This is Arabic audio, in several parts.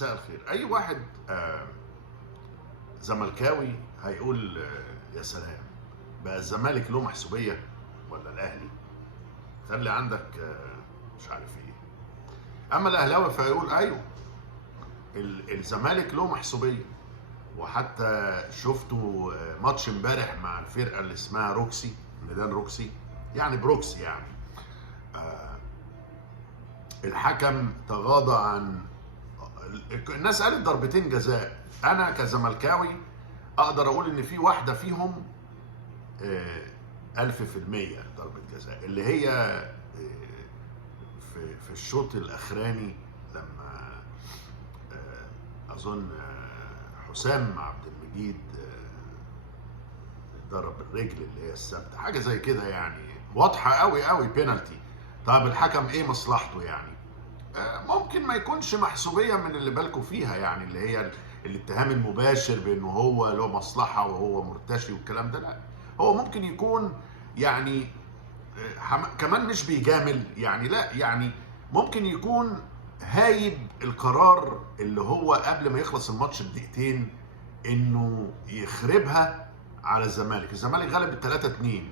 مساء الخير. اي واحد زملكاوي هيقول يا سلام، بقى الزمالك له محسوبيه ولا الاهلي؟ خلي عندك مش عارف ايه. اما الاهلاوي فيقول ايوه الزمالك له محسوبيه. وحتى شفتوا ماتش امبارح مع الفرقه اللي اسمها روكسي، ميدان روكسي، يعني بروكسي يعني. الحكم تغاضى عن، الناس قالت ضربتين جزاء. انا كزملكاوي اقدر اقول ان في واحده فيهم 1000% ضربه جزاء، اللي هي في الشوط الاخراني لما اظن حسام عبد المجيد ضرب الرجل اللي هي الثابته، حاجه زي كده يعني، واضحه قوي قوي بينالتي. طب الحكم ايه مصلحته يعني؟ ممكن ما يكونش محسوبيه من اللي بالكم فيها، يعني اللي هي الاتهام المباشر بانه هو له مصلحه وهو مرتشي والكلام ده. لا، هو ممكن يكون يعني كمان مش بيجامل يعني، لا يعني ممكن يكون هايب القرار اللي هو قبل ما يخلص الماتش بدقيقتين انه يخربها على الزمالك. الزمالك غلب 3-2،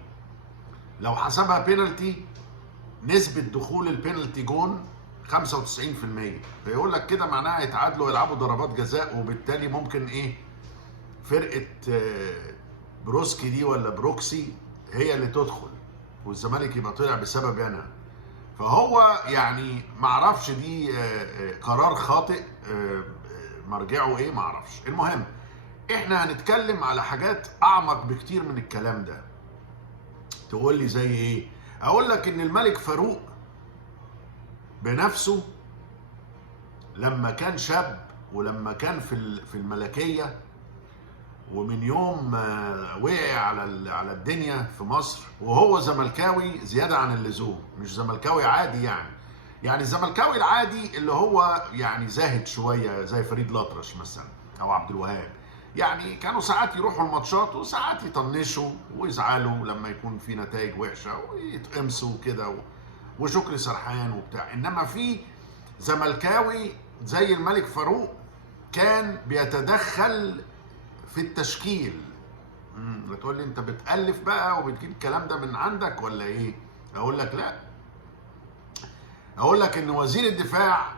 لو حسبها بينالتي نسبة دخول البينالتي جون 95%، فيقول لك كده معناها يتعادلوا يلعبوا ضربات جزاء، وبالتالي ممكن ايه، فرقة بروسكي دي ولا بروكسي هي اللي تدخل والزمالك يبقى طلع بسبب انا. فهو يعني معرفش دي قرار خاطئ، مرجعه ايه معرفش. المهم احنا هنتكلم على حاجات اعمق بكتير من الكلام ده. تقول لي زي ايه؟ اقول لك ان الملك فاروق بنفسه لما كان شاب ولما كان في الملكية، ومن يوم وقع على الدنيا في مصر، وهو زملكاوي زيادة عن اللزوم، مش زملكاوي عادي يعني الزملكاوي العادي اللي هو يعني زاهد شوية زي فريد الأطرش مثلا او عبد الوهاب، يعني كانوا ساعات يروحوا الماتشات وساعات يطنشوا ويزعلوا لما يكون في نتائج وحشة ويتقمصوا كده وشكري سرحان وبتاع. انما في زملكاوي زي الملك فاروق كان بيتدخل في التشكيل. بتقول لي انت بتألف بقى وبتجيب الكلام ده من عندك ولا ايه؟ اقول لك لا، اقول لك ان وزير الدفاع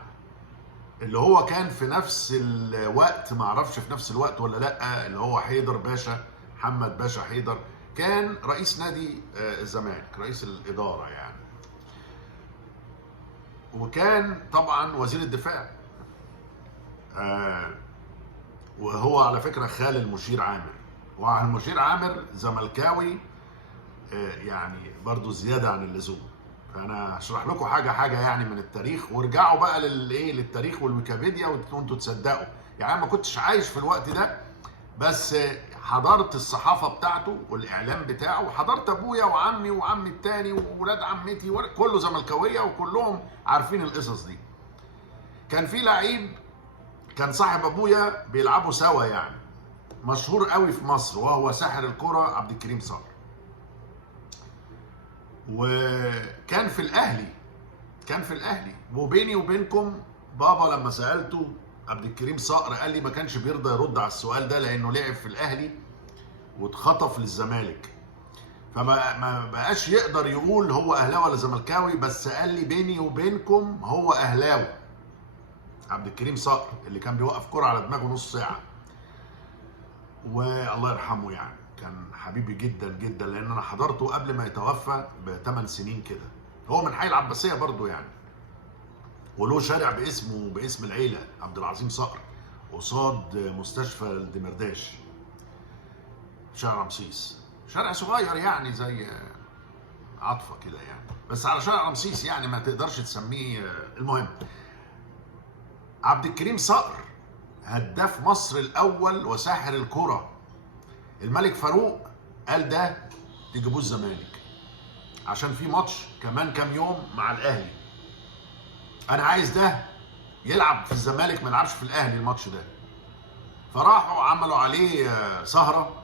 اللي هو كان في نفس الوقت، ما اعرفش في نفس الوقت ولا لا، اللي هو حيدر باشا، محمد باشا حيدر، كان رئيس نادي الزمالك، رئيس الإدارة يعني، وكان طبعا وزير الدفاع. وهو على فكرة خال المشير عامر، والمشير عامر زملكاوي يعني برضو زيادة عن اللزوم. فأنا هشرح لكم حاجة يعني من التاريخ، وارجعوا بقى للتاريخ والويكيبيديا وانتوا تصدقوا. يعني أنا ما كنتش عايش في الوقت ده، بس حضرت الصحافة بتاعته والإعلام بتاعه، وحضرت أبويا وعمي وعمي التاني وولاد عمتي، كله زملكاوية وكلهم عارفين القصص دي. كان في لعيب كان صاحب أبويا بيلعبوا سوا يعني، مشهور قوي في مصر، وهو ساحر الكرة عبد الكريم صقر. وكان في الأهلي، وبيني وبينكم بابا لما سألته عبد الكريم صقر قال لي ما كانش بيرضى يرد على السؤال ده لأنه لعب في الأهلي واتخطف للزمالك، فما بقاش يقدر يقول هو أهلاوي ولا زملكاوي، بس قال لي بيني وبينكم هو أهلاوي. عبد الكريم صقر اللي كان بيوقف كرة على دماغه نص ساعة، والله يرحمه يعني، كان حبيبي جدا جدا، لان انا حضرته قبل ما يتوفى ب8 سنين كده. هو من حي العباسيه برضو يعني، وله شارع باسم العيله عبد العظيم صقر، قصاد مستشفى الدمرداش، شارع رمسيس، شارع صغير يعني زي عطفه كده يعني، بس على شارع رمسيس يعني ما تقدرش تسميه. المهم عبد الكريم صقر هداف مصر الاول وساحر الكرة. الملك فاروق قال ده تجيبوه الزمالك عشان في ماتش كمان كام يوم مع الاهلي، انا عايز ده يلعب في الزمالك ما يلعبش في الاهلي الماتش ده. فراحوا عملوا عليه سهرة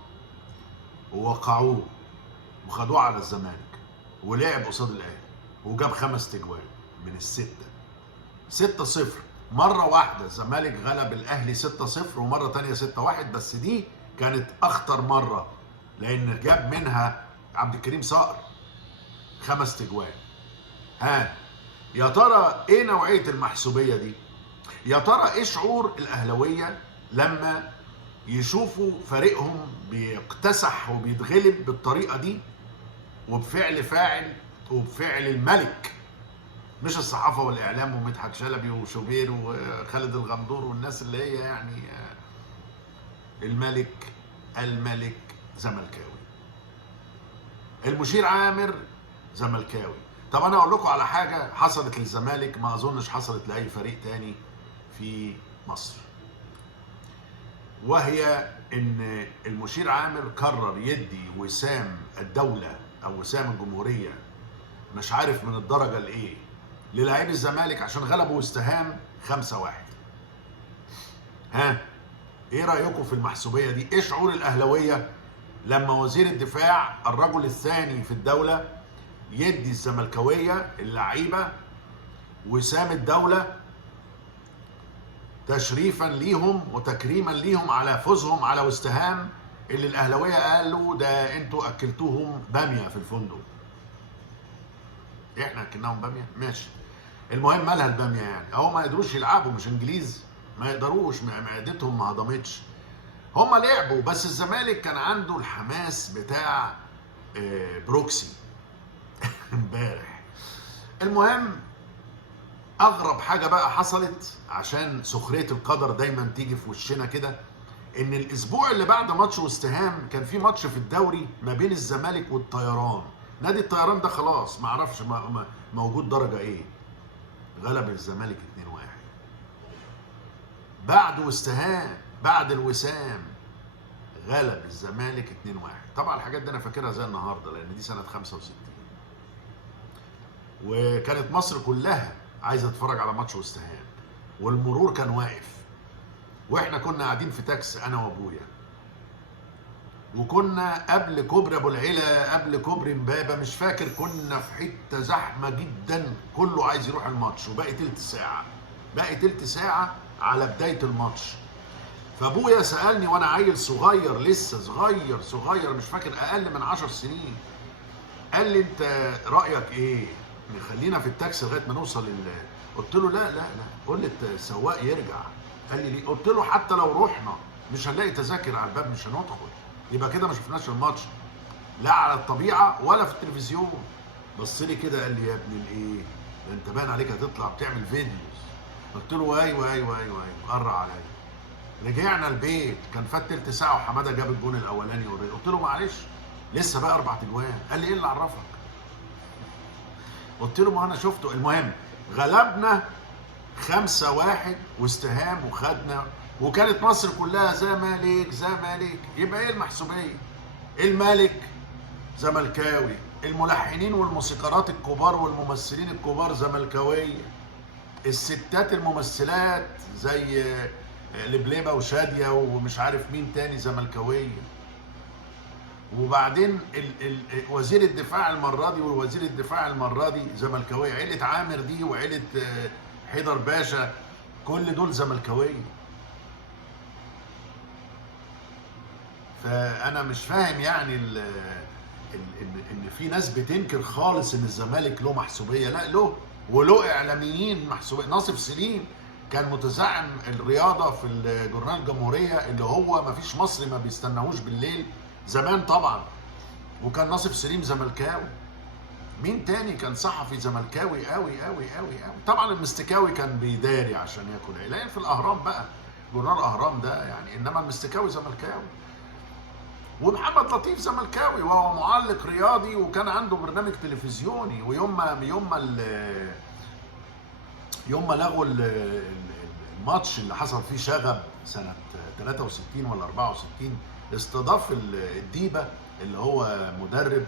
ووقعوه وخدوه على الزمالك، ولعب قصاد الاهلي وجاب 5 تجوان من ال6، 6-0. مرة واحدة الزمالك غلب الأهلي 6-0 ومرة تانية 6-1، بس دي كانت أخطر مرة لأن جاب منها عبد الكريم صقر 5 تجوان. ها يا ترى إيه نوعية المحسوبية دي؟ يا ترى إيه شعور الأهلاوية لما يشوفوا فريقهم بيكتسح وبيتغلب بالطريقة دي وبفعل فاعل وبفعل الملك، مش الصحافة والإعلام ومدحت شلبي وشوبير وخالد الغندور والناس اللي هي يعني الملك زملكاوي، المشير عامر زملكاوي. طب أنا أقول لكم على حاجة حصلت للزمالك ما أظنش حصلت لأي فريق تاني في مصر، وهي إن المشير عامر قرر يدي وسام الدولة أو وسام الجمهورية مش عارف من الدرجة الإيه للاعبي الزمالك عشان غلبوا وستهام 5-1. ها ايه رايكم في المحسوبيه دي؟ ايه شعور الاهلاويه لما وزير الدفاع الرجل الثاني في الدوله يدي الزملكاويه اللعيبه وسام الدوله تشريفا ليهم وتكريما ليهم على فوزهم على وستهام اللي الاهلاويه قالوا ده انتوا اكلتوهم باميه في الفندق؟ احنا اكلناهم باميه؟ ماشي. المهم مالها الباميه يعني؟ اهو ما قدروش يلعبوا، مش انجليز، ما يقدروش، معدتهم ما هضمتش. هم لعبوا بس الزمالك كان عنده الحماس بتاع بروكسي امبارح. المهم اغرب حاجه بقى حصلت عشان سخريه القدر دايما تيجي في وشنا كده، ان الاسبوع اللي بعد ماتش وستهام كان في ماتش في الدوري ما بين الزمالك والطيران. نادي الطيران ده خلاص ما اعرفش موجود درجه ايه، غلب الزمالك 2-1 بعد وستهام، بعد الوسام غلب الزمالك 2-1. طبعا الحاجات دي انا فاكرها زي النهارده لان دي سنه 65 وكانت مصر كلها عايزه تتفرج على ماتش وستهام والمرور كان واقف واحنا كنا قاعدين في تاكس انا وابويا، وكنا قبل كوبري ابو العلا قبل كوبري امبابه مش فاكر، كنا في حته زحمه جدا كله عايز يروح الماتش وباقي تلت ساعه على بدايه الماتش. فابويا سالني وانا عيل صغير لسه صغير مش فاكر اقل من 10 سنين، قال لي انت رايك ايه نخلينا في التاكسي لغايه ما نوصل قلت له لا قول لي السواق يرجع. قال لي ليه؟ قلت له حتى لو رحنا مش هنلاقي تذاكر على الباب، مش هندخل، يبقى كده ما شفناش الماتش لا على الطبيعه ولا في التلفزيون. بص لي كده قال لي يا ابن الايه ده انت باين عليك هتطلع بتعمل فيديوز. قلت له ايوه قرع عليا. رجعنا البيت كان فات تلت ساعه وحماده جاب الجون الاولاني قلت له معلش لسه بقى 4 تجوان. قال لي ايه اللي عرفك؟ قلت له ما انا شفته. المهم غلبنا 5-1 وستهام وخدنا، وكانت مصر كلها زمالك. يبقى ايه المحسوبيه؟ الملك زملكاوي، الملحنين والموسيقارات الكبار والممثلين الكبار زملكاويه، الستات الممثلات زي لبليبه وشاديه ومش عارف مين تاني زملكاويه، وبعدين وزير الدفاع المره دي ووزير الدفاع المره دي زملكاويه، عيله عامر دي وعيله حيدر باشا كل دول زملكاويه. فانا مش فاهم يعني ان في ناس بتنكر خالص ان الزمالك له محسوبيه. لا له، وله اعلاميين محسوبيه. ناصف سليم كان متزعم الرياضه في الجورنال الجمهوريه اللي هو ما فيش مصري ما بيستناهوش بالليل زمان طبعا، وكان ناصف سليم زملكاوي. مين تاني كان صحفي زملكاوي قوي؟ طبعا المستكاوي كان بيداري عشان ياكل عيلان في الاهرام بقى، جورنال الاهرام ده يعني، انما المستكاوي زملكاوي. ومحمد لطيف زملكاوي وهو معلق رياضي وكان عنده برنامج تلفزيوني، ويوم ما لغوا الماتش اللي حصل فيه شغب سنه 63 ولا 64 استضاف الديبه اللي هو مدرب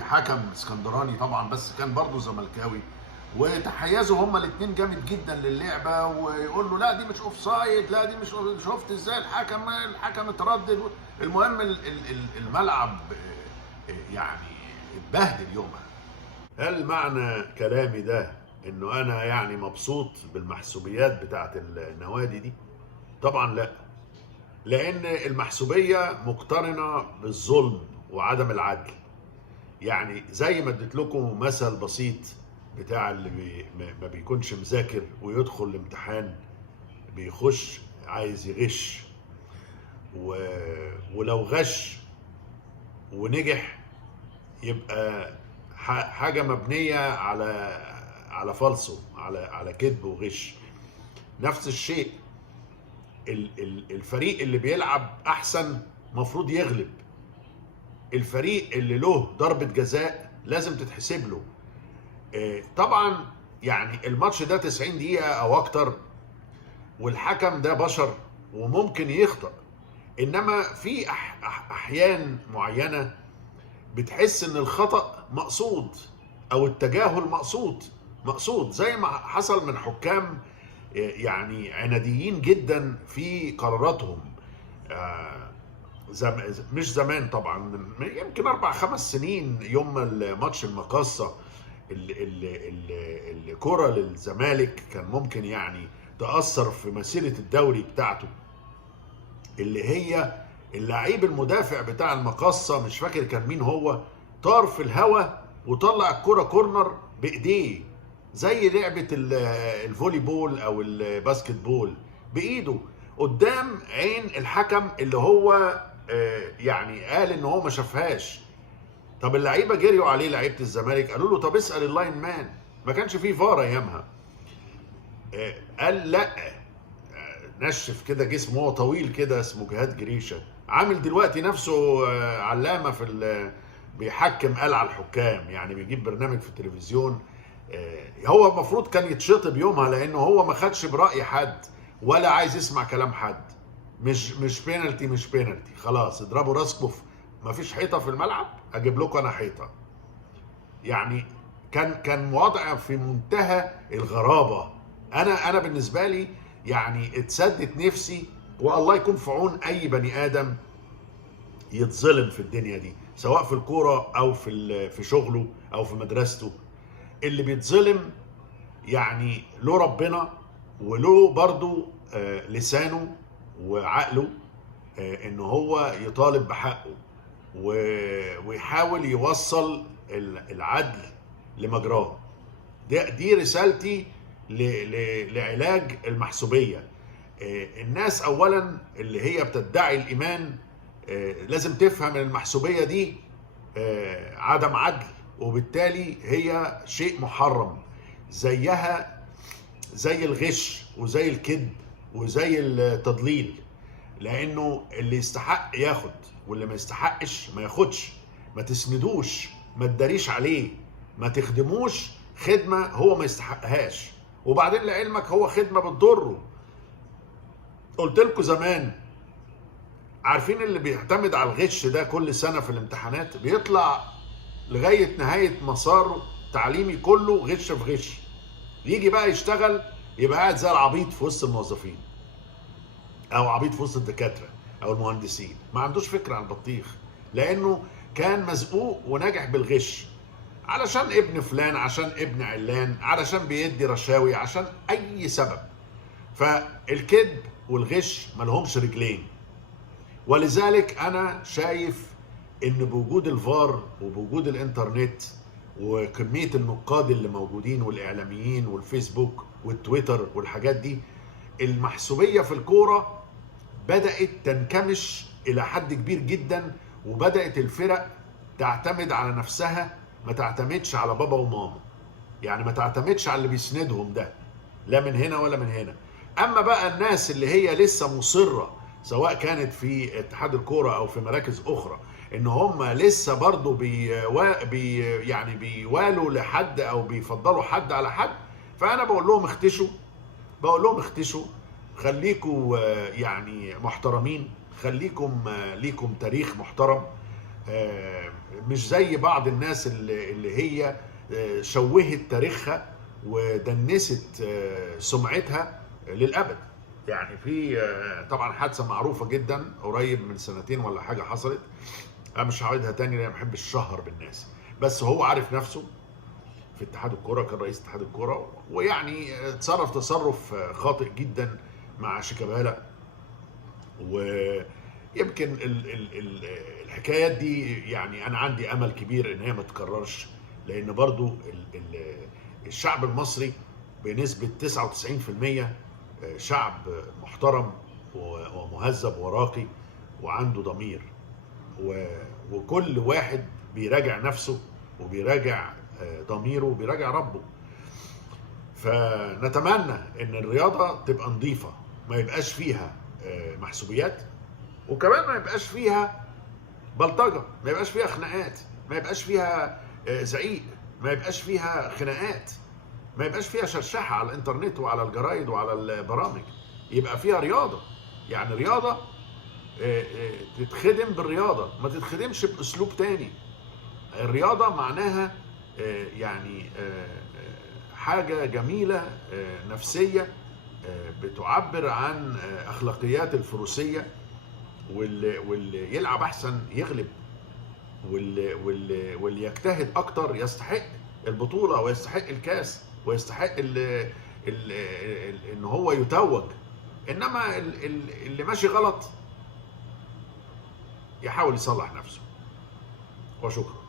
حكم اسكندراني طبعا بس كان برضه زملكاوي، وتحيزوا هما الاثنين جامد جدا للعبه، ويقول له لا دي مش اوف سايد، لا دي مش شفت ازاي الحكم اتردد. المهم الملعب يعني اتبهدل يومها. هل معنى كلامي ده انه انا يعني مبسوط بالمحسوبيات بتاعت النوادي دي؟ طبعا لا، لان المحسوبيه مقترنه بالظلم وعدم العدل. يعني زي ما اديت لكم مثل بسيط بتاع اللي ما بيكونش مذاكر ويدخل الامتحان، بيخش عايز يغش، ولو غش ونجح يبقى حاجة مبنية على فالصو، على كذب وغش. نفس الشيء الفريق اللي بيلعب احسن مفروض يغلب، الفريق اللي له ضربة جزاء لازم تتحسب له. طبعا يعني الماتش ده 90 دقيقة او اكتر، والحكم ده بشر وممكن يخطأ، انما في احيان معينة بتحس ان الخطأ مقصود او التجاهل مقصود زي ما حصل من حكام يعني عناديين جدا في قراراتهم. مش زمان طبعا، يمكن 4-5 سنين، يوم ماتش المقاصة الكرة للزمالك كان ممكن يعني تأثر في مسيرة الدوري بتاعته، اللي هي اللعيب المدافع بتاع المقاصة مش فاكر كان مين هو، طار في الهواء وطلع الكرة كورنر بإيديه، زي لعبة الفولي بول أو الباسكت بول، بإيده قدام عين الحكم اللي هو يعني قال إن هو ما شافهاش. طب اللعيبة جريوا عليه، لعيبة الزمالك قالوا له طب اسأل اللاين مان، ما كانش فيه فار أيامها. قال لا، نشف كده جسمه، هو طويل كده اسمه جهاد جريشة، عامل دلوقتي نفسه علامة بيحكم قال على الحكام، يعني بيجيب برنامج في التلفزيون. هو المفروض كان يتشطب يومها، لانه هو ما خدش برأي حد ولا عايز يسمع كلام حد. مش بينالتي، مش بينالتي، خلاص اضربوا راسكم، ما فيش حيطة في الملعب، اجيب لكم انا حيطة. يعني كان وضع في منتهى الغرابة. انا بالنسبة لي يعني اتسدت نفسي، والله يكون في عون اي بني ادم يتظلم في الدنيا دي، سواء في الكوره او في شغله او في مدرسته. اللي بيتظلم يعني له ربنا وله برضو لسانه وعقله، ان هو يطالب بحقه ويحاول يوصل العدل لمجراه. دي رسالتي لعلاج المحسوبية. الناس اولا اللي هي بتدعي الايمان لازم تفهم ان المحسوبية دي عدم عدل، وبالتالي هي شيء محرم، زيها زي الغش وزي الكذب وزي التضليل، لانه اللي يستحق ياخد واللي ما يستحقش ما ياخدش. ما تسندوش، ما تداريش عليه، ما تخدموش خدمة هو ما يستحقهاش. وبعدين لعلمك هو خدمة بتضره. قلت لكم زمان، عارفين اللي بيعتمد على الغش ده كل سنة في الامتحانات بيطلع لغاية نهاية مساره تعليمي كله غش في غش، يجي بقى يشتغل يبقى قاعد زي العبيط في وسط الموظفين، او عبيط في وسط الدكاترة او المهندسين، ما عندوش فكرة عن البطيخ، لانه كان مزقوق ونجح بالغش علشان ابن فلان، عشان ابن علان، علشان بيدي رشاوي، عشان اي سبب. فالكذب والغش ملهمش رجلين. ولذلك انا شايف ان بوجود الفار وبوجود الانترنت وكمية النقاد اللي موجودين والاعلاميين والفيسبوك والتويتر والحاجات دي، المحسوبية في الكورة بدأت تنكمش الى حد كبير جدا، وبدأت الفرق تعتمد على نفسها، ما تعتمدش على بابا وماما، يعني ما تعتمدش على اللي بيسندهم ده، لا من هنا ولا من هنا. اما بقى الناس اللي هي لسه مصرة، سواء كانت في اتحاد الكورة او في مراكز اخرى، ان هم لسه برضو يعني بيوالوا لحد او بيفضلوا حد على حد، فانا بقول لهم اختشوا، خليكم يعني محترمين، خليكم ليكم تاريخ محترم، مش زي بعض الناس اللي هي شوهت تاريخها ودنست سمعتها للأبد. يعني في طبعا حادثة معروفة جدا قريب من 2 ولا حاجة حصلت، انا مش هعيدها تاني لان ما بحبش الشهر بالناس، بس هو عارف نفسه، في اتحاد الكوره، كان رئيس اتحاد الكوره، ويعني اتصرف تصرف خاطئ جدا مع شيكابالا. ويمكن الحكايات دي يعني انا عندي امل كبير ان هي ما تتكررش، لان برضو الشعب المصري بنسبة 99% شعب محترم ومهذب وراقي وعنده ضمير، وكل واحد بيراجع نفسه وبيراجع ضميره وبيراجع ربه. فنتمنى ان الرياضة تبقى نظيفة، ما يبقاش فيها محسوبيات، وكمان ما يبقاش فيها بلطجة، ما يبقاش فيها خناقات، ما يبقاش فيها زعيق، ما يبقاش فيها خناقات، ما يبقاش فيها شرشحة على الانترنت وعلى الجرايد وعلى البرامج. يبقى فيها رياضة، يعني رياضة تتخدم بالرياضة، ما تتخدمش بأسلوب تاني. الرياضة معناها يعني حاجة جميلة نفسية بتعبر عن أخلاقيات الفروسية، واللي يلعب أحسن يغلب، واللي يجتهد أكتر يستحق البطولة ويستحق الكاس ويستحق إن هو يتوج. إنما اللي ماشي غلط يحاول يصلح نفسه. وشكرا.